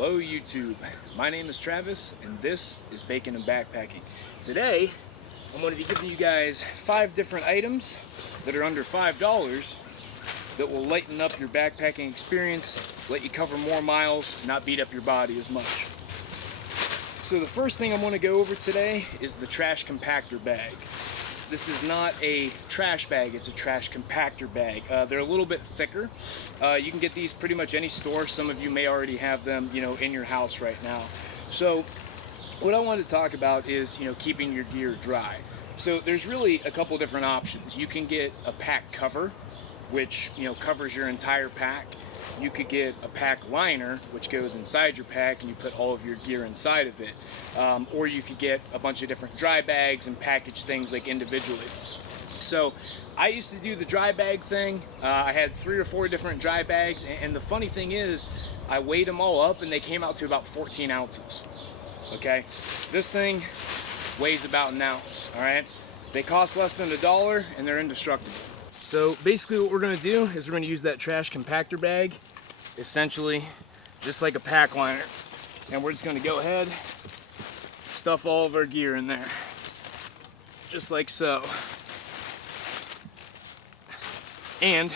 Hello YouTube, my name is Travis and this is Bacon and Backpacking. Today I'm going to be giving you guys 5 different items that are under $5 that will lighten up your backpacking experience, let you cover more miles, not beat up your body as much. So the first thing I'm going to go over today is the trash compactor bag. This is not a trash bag, it's a trash compactor bag. They're a little bit thicker. You can get these pretty much any store. Some of you may already have them, in your house right now. So what I want to talk about is, keeping your gear dry. So there's really a couple different options. You can get a pack cover, which, covers your entire pack. You could get a pack liner, which goes inside your pack and you put all of your gear inside of it. Or you could get a bunch of different dry bags and package things like individually. So I used to do the dry bag thing. I had 3 or 4 different dry bags, and the funny thing is I weighed them all up and they came out to about 14 ounces. Okay, this thing weighs about an ounce. All right, they cost less than $1 and they're indestructible. So basically what we're going to do is we're going to use that trash compactor bag, essentially just like a pack liner, and we're just going to go ahead, stuff all of our gear in there, just like so. And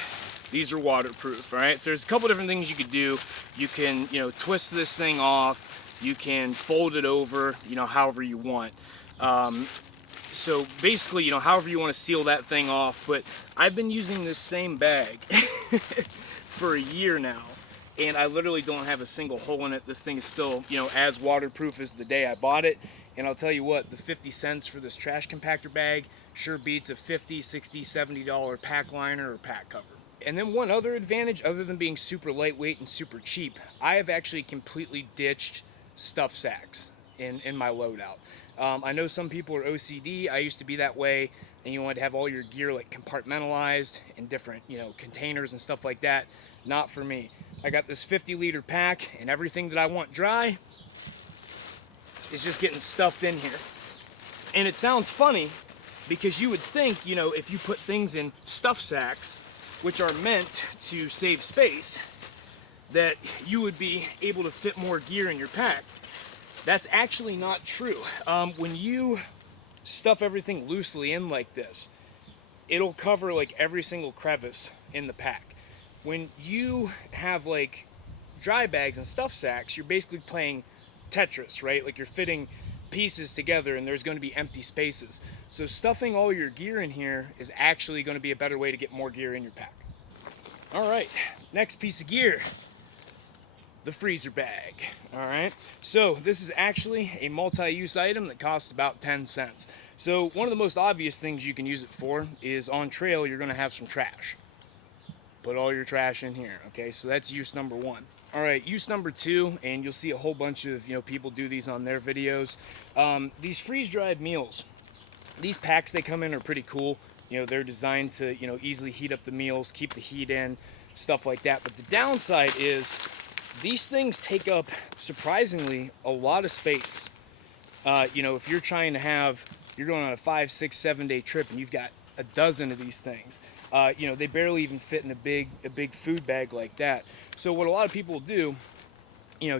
these are waterproof, all right? So there's a couple different things you could do. You can, twist this thing off. You can fold it over, however you want. So basically, however you want to seal that thing off. But I've been using this same bag for a year now, and I literally don't have a single hole in it. This thing is still, as waterproof as the day I bought it. And I'll tell you what, the 50 cents for this trash compactor bag sure beats a $50, $60, $70 pack liner or pack cover. And then one other advantage, other than being super lightweight and super cheap, I have actually completely ditched stuff sacks in my loadout. I know some people are OCD. I used to be that way, and you wanted to have all your gear like compartmentalized in different, containers and stuff like that. Not for me. I got this 50-liter pack, and everything that I want dry is just getting stuffed in here. And it sounds funny because you would think, if you put things in stuff sacks, which are meant to save space, that you would be able to fit more gear in your pack. That's actually not true. When you stuff everything loosely in like this, it'll cover like every single crevice in the pack. When you have like dry bags and stuff sacks, you're basically playing Tetris, right? Like you're fitting pieces together and there's going to be empty spaces. So stuffing all your gear in here is actually going to be a better way to get more gear in your pack. All right, next piece of gear. The freezer bag. All right, so this is actually a multi-use item that costs about 10 cents. So one of the most obvious things you can use it for is on trail you're going to have some trash. Put all your trash in here. Okay, so that's use number 1. All right, use number 2, and you'll see a whole bunch of people do these on their videos. These freeze-dried meals. These packs they come in are pretty cool. They're designed to easily heat up the meals, keep the heat in, stuff like that. But the downside is these things take up, surprisingly, a lot of space. If you're trying to you're going on a 5, 6, 7 day trip and you've got a dozen of these things, they barely even fit in a big food bag like that. So what a lot of people do,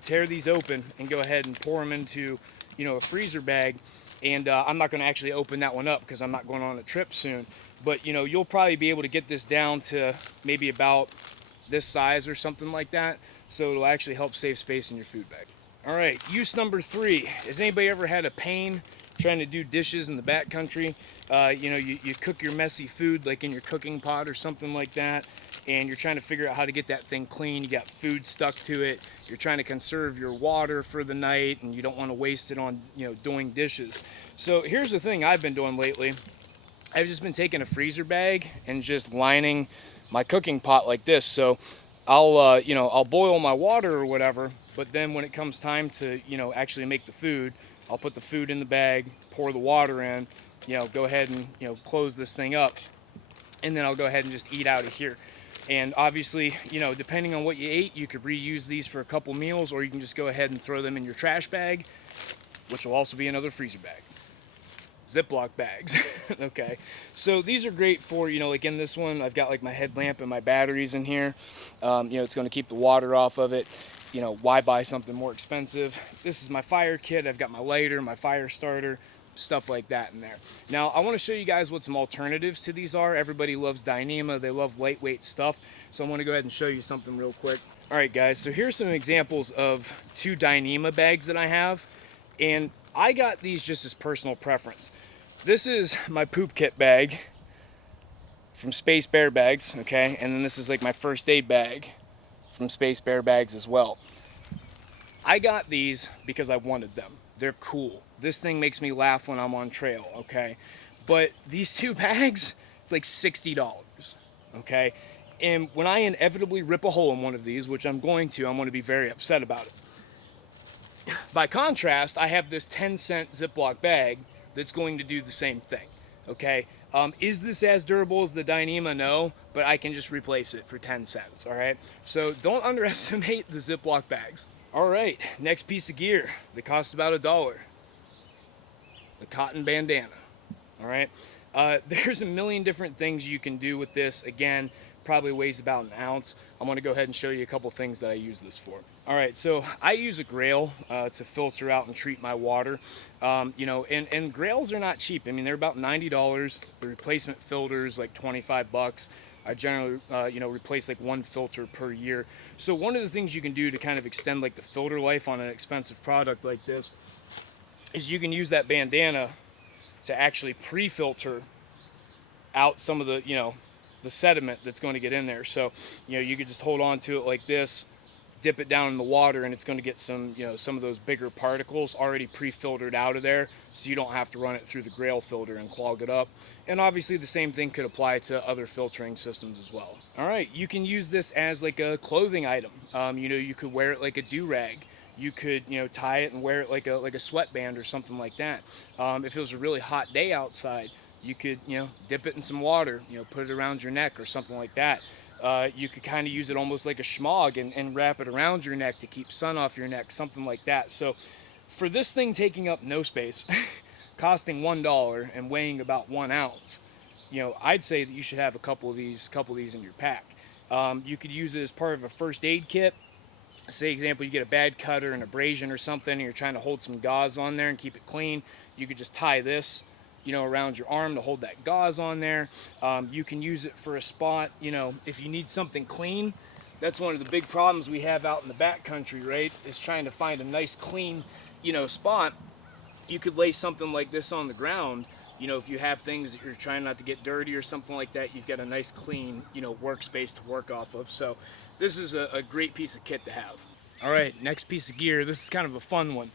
tear these open and go ahead and pour them into, a freezer bag. And I'm not going to actually open that one up because I'm not going on a trip soon. But, you'll probably be able to get this down to maybe about this size or something like that. So it'll actually help save space in your food bag. All right, use number 3. Has anybody ever had a pain trying to do dishes in the backcountry? You cook your messy food like in your cooking pot or something like that, and you're trying to figure out how to get that thing clean. You got food stuck to it. You're trying to conserve your water for the night, and you don't want to waste it on, doing dishes. So here's the thing I've been doing lately. I've just been taking a freezer bag and just lining my cooking pot like this. So I'll boil my water or whatever, but then when it comes time to, actually make the food, I'll put the food in the bag, pour the water in, go ahead and, close this thing up, and then I'll go ahead and just eat out of here. And obviously, depending on what you ate, you could reuse these for a couple meals, or you can just go ahead and throw them in your trash bag, which will also be another freezer bag. Ziploc bags. Okay, so these are great for, like in this one, I've got like my headlamp and my batteries in here. It's going to keep the water off of it. you know, why buy something more expensive? This is my fire kit. I've got my lighter, my fire starter, stuff like that in there. Now, I want to show you guys what some alternatives to these are. Everybody loves Dyneema. They love lightweight stuff. So I'm going to go ahead and show you something real quick. All right, guys. So here's some examples of 2 Dyneema bags that I have. And I got these just as personal preference. This is my poop kit bag from Space Bear Bags, okay? And then this is like my first aid bag from Space Bear Bags as well. I got these because I wanted them. They're cool. This thing makes me laugh when I'm on trail, okay? But these 2 bags, it's like $60, okay? And when I inevitably rip a hole in one of these, which I'm going to be very upset about it. By contrast, I have this 10-cent Ziploc bag that's going to do the same thing, okay? Is this as durable as the Dyneema? No, but I can just replace it for 10 cents, all right? So don't underestimate the Ziploc bags. All right, next piece of gear that costs about $1. The cotton bandana, all right? There's a million different things you can do with this. Again, probably weighs about an ounce. I'm gonna go ahead and show you a couple things that I use this for. All right, so I use a Grail to filter out and treat my water. You know, and Grails are not cheap. I mean, they're about $90. The replacement filter's like 25 bucks. I generally, you know, replace like 1 filter per year. So one of the things you can do to kind of extend like the filter life on an expensive product like this is you can use that bandana to actually pre-filter out some of the, you know, the sediment that's going to get in there. So, you know, you could just hold on to it like this, dip it down in the water, and it's going to get some, you know, some of those bigger particles already pre-filtered out of there, so you don't have to run it through the Grail filter and clog it up. And obviously the same thing could apply to other filtering systems as well. All right, you can use this as like a clothing item. You know, you could wear it like a do-rag. You could, you know, tie it and wear it like a sweatband or something like that. If it was a really hot day outside, you could, you know, dip it in some water, you know, put it around your neck or something like that. You could kind of use it almost like a schmog and wrap it around your neck to keep sun off your neck, something like that. So for this thing taking up no space, costing $1 and weighing about 1 ounce, you know, I'd say that you should have a couple of these in your pack. You could use it as part of a first aid kit. Say, example, you get a bad cut or an abrasion or something, and you're trying to hold some gauze on there and keep it clean. You could just tie this, you know, around your arm to hold that gauze on there. You can use it for a spot, you know, if you need something clean. That's one of the big problems we have out in the backcountry, right? Is trying to find a nice, clean, you know, spot. You could lay something like this on the ground. You know, if you have things that you're trying not to get dirty or something like that, you've got a nice, clean, you know, workspace to work off of. So this is a great piece of kit to have. All right, next piece of gear. This is kind of a fun one.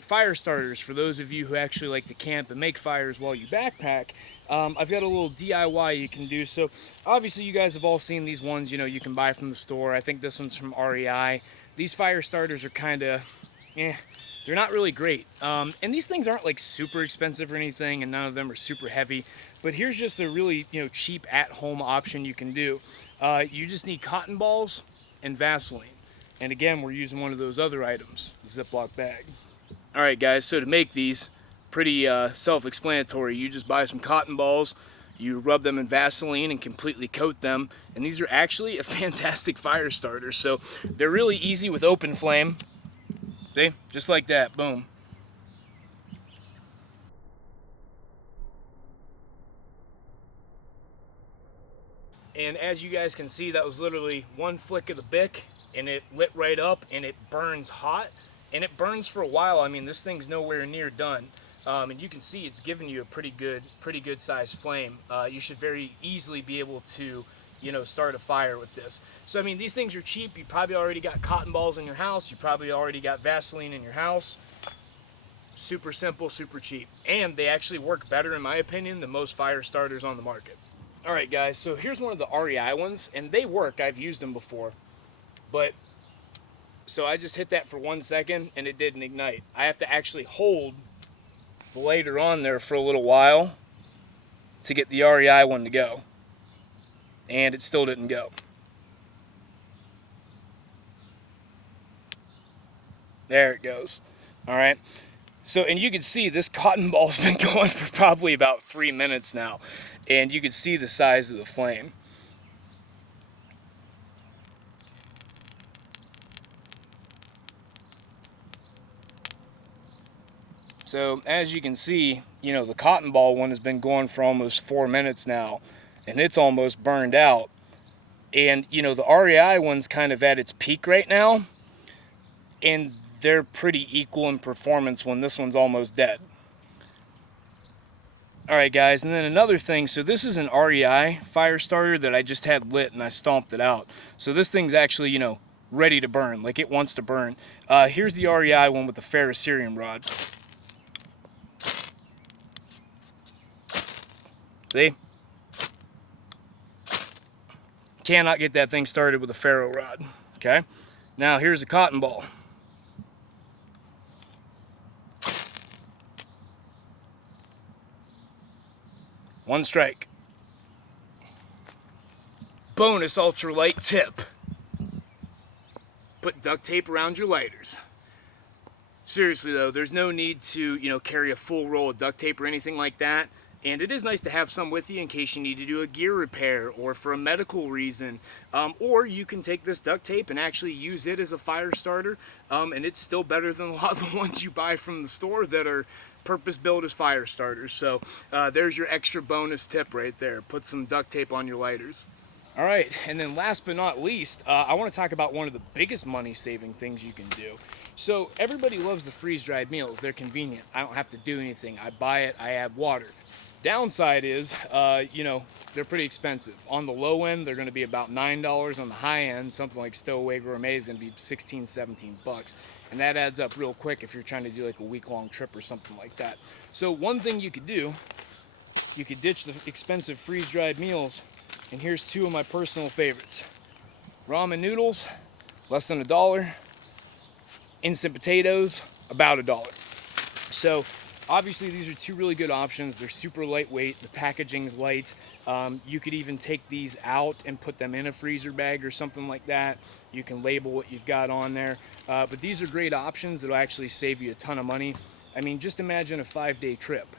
Fire starters, for those of you who actually like to camp and make fires while you backpack. I've got a little DIY you can do. So obviously you guys have all seen these ones, you know, you can buy from the store. I think this one's from REI. These fire starters are kind of, they're not really great. And these things aren't like super expensive or anything, and none of them are super heavy. But here's just a really, you know, cheap at-home option you can do. You just need cotton balls and Vaseline. And again, we're using one of those other items, the Ziploc bag. All right, guys, so to make these, pretty self-explanatory. You just buy some cotton balls, you rub them in Vaseline and completely coat them, and these are actually a fantastic fire starter. So they're really easy with open flame. See, just like that, boom. And as you guys can see, that was literally one flick of the Bic, and it lit right up, and it burns hot, and it burns for a while. I mean, this thing's nowhere near done. And you can see it's giving you a pretty good sized flame. You should very easily be able to, you know, start a fire with this. So I mean, these things are cheap. You probably already got cotton balls in your house. You probably already got Vaseline in your house. Super simple, super cheap. And they actually work better, in my opinion, than most fire starters on the market. All right, guys, so here's one of the REI ones, and they work. I've used them before. But, so I just hit that for 1 second, and it didn't ignite. I have to actually hold the lighter on there for a little while to get the REI one to go. And it still didn't go. There it goes. All right. So, and you can see this cotton ball's been going for probably about 3 minutes now. And you can see the size of the flame. So as you can see, the cotton ball one has been going for almost 4 minutes now, and it's almost burned out. And the REI one's kind of at its peak right now, and they're pretty equal in performance when this one's almost dead. Alright guys, and then another thing, so this is an REI fire starter that I just had lit and I stomped it out. So this thing's actually, ready to burn, like it wants to burn. Here's the REI one with the ferrocerium rod. See? Cannot get that thing started with a ferro rod. Okay? Now here's a cotton ball. One strike. Bonus ultralight tip. Put duct tape around your lighters. Seriously though, there's no need to, carry a full roll of duct tape or anything like that. And it is nice to have some with you in case you need to do a gear repair or for a medical reason. Or you can take this duct tape and actually use it as a fire starter. And it's still better than a lot of the ones you buy from the store that are purpose-built as fire starters. So there's your extra bonus tip right there. Put some duct tape on your lighters. All right, and then last but not least, I want to talk about one of the biggest money-saving things you can do. So everybody loves the freeze-dried meals. They're convenient. I don't have to do anything. I buy it, I add water. Downside is, they're pretty expensive. On the low end, they're going to be about $9. On the high end, something like Stowaway Gourmet is going to be 16, 17 bucks. And that adds up real quick if you're trying to do like a week-long trip or something like that. So one thing you could do, you could ditch the expensive freeze-dried meals. And here's two of my personal favorites. Ramen noodles, less than $1. Instant potatoes, about $1. So obviously these are two really good options. They're super lightweight, the packaging's light. You could even take these out and put them in a freezer bag or something like that. You can label what you've got on there. But these are great options that'll actually save you a ton of money. I mean, just imagine a 5-day trip.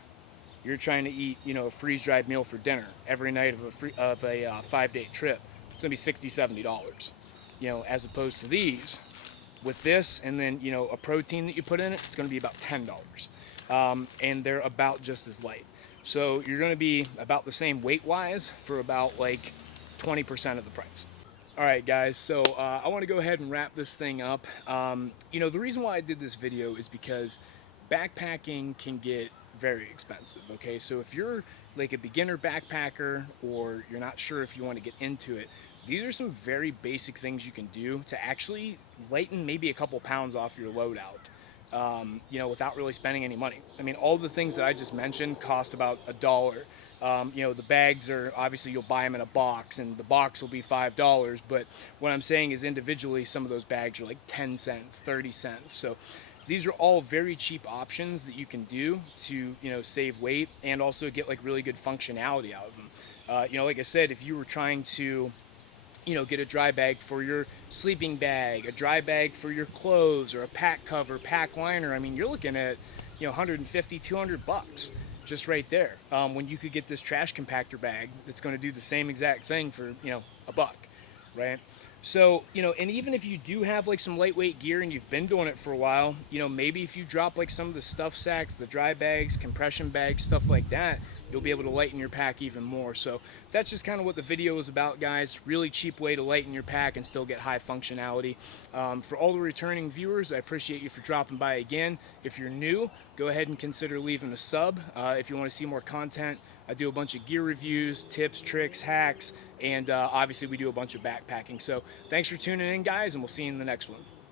You're trying to eat, a freeze-dried meal for dinner every night of a 5-day trip. It's gonna be $60, $70. As opposed to these, with this and then a protein that you put in it, it's gonna be about $10. And they're about just as light. So you're gonna be about the same weight-wise for about like 20% of the price. All right, guys, so I wanna go ahead and wrap this thing up. The reason why I did this video is because backpacking can get very expensive, okay? So if you're like a beginner backpacker or you're not sure if you want to get into it, these are some very basic things you can do to actually lighten maybe a couple pounds off your loadout, without really spending any money. I mean, all the things that I just mentioned cost about $1. The bags are, obviously you'll buy them in a box and the box will be $5, but what I'm saying is individually some of those bags are like 10 cents, 30 cents. So these are all very cheap options that you can do to, save weight and also get like really good functionality out of them. Like I said, if you were trying to, get a dry bag for your sleeping bag, a dry bag for your clothes, or a pack cover, pack liner, I mean, you're looking at, 150, 200 bucks just right there. When you could get this trash compactor bag that's going to do the same exact thing for, $1, right? So, and even if you do have like some lightweight gear and you've been doing it for a while, maybe if you drop like some of the stuff sacks, the dry bags, compression bags, stuff like that, you'll be able to lighten your pack even more. So that's just kind of what the video is about, guys. Really cheap way to lighten your pack and still get high functionality. For all the returning viewers, I appreciate you for dropping by again. If you're new, go ahead and consider leaving a sub. If you want to see more content, I do a bunch of gear reviews, tips, tricks, hacks, and obviously we do a bunch of backpacking. So thanks for tuning in, guys, and we'll see you in the next one.